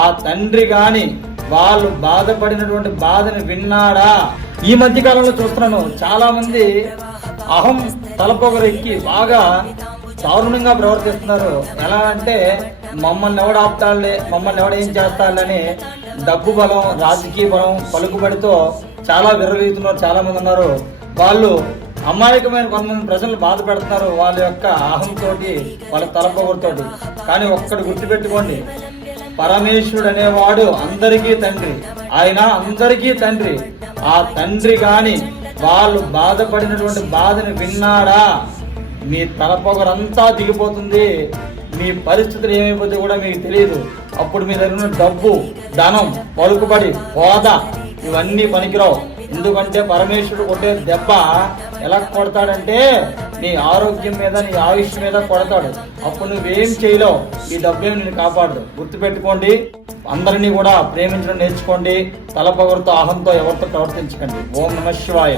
ఆ తండ్రి గాని వాళ్ళు బాధపడినటువంటి బాధని విన్నాడా? ఈ మధ్య కాలంలో చూస్తున్నాను చాలా మంది అహం తలపొగరెక్కి బాగా దారుణంగా ప్రవర్తిస్తున్నారు. ఎలా అంటే మమ్మల్ని ఎవడు ఆపుతాడులే, మమ్మల్ని ఎవడు ఏం చేస్తాడని డబ్బు బలం, రాజకీయ బలం, పలుకుబడితో చాలా విర్రవీగుతున్నారు చాలా మంది ఉన్నారు. వాళ్ళు అమాయకమైన కొంతమంది ప్రజలు బాధ పెడుతున్నారు వాళ్ళ యొక్క అహంతోటి, వాళ్ళ తలపొగరుతోటి. కానీ ఒక్కటి గుర్తుపెట్టుకోండి, పరమేశ్వరుడు అనేవాడు అందరికీ తండ్రి. ఆయన అందరికీ తండ్రి. ఆ తండ్రి గాని వాళ్ళు బాధపడినటువంటి బాధని విన్నాడా? మీ తలపొగరంతా దిగిపోతుంది. మీ పరిస్థితులు ఏమైపోతే కూడా మీకు తెలియదు. అప్పుడు మీ దగ్గర ఉన్న డబ్బు, ధనం, పలుకుబడి, హోదా ఇవన్నీ పనికిరావు. ఎందుకంటే పరమేశ్వరుడు కొట్టే దెబ్బ ఎలా కొడతాడంటే నీ ఆరోగ్యం మీద, నీ ఆయుష్ మీద కొడతాడు. అప్పుడు నువ్వేం చేయలేవు. ఈ డబ్బేమి నేను కాపాడదు. గుర్తుపెట్టుకోండి. అందరినీ కూడా ప్రేమించడం నేర్చుకోండి. తలపొగరుతో, అహంతో ఎవరితో ప్రవర్తించకండి. ఓం నమః శివాయ.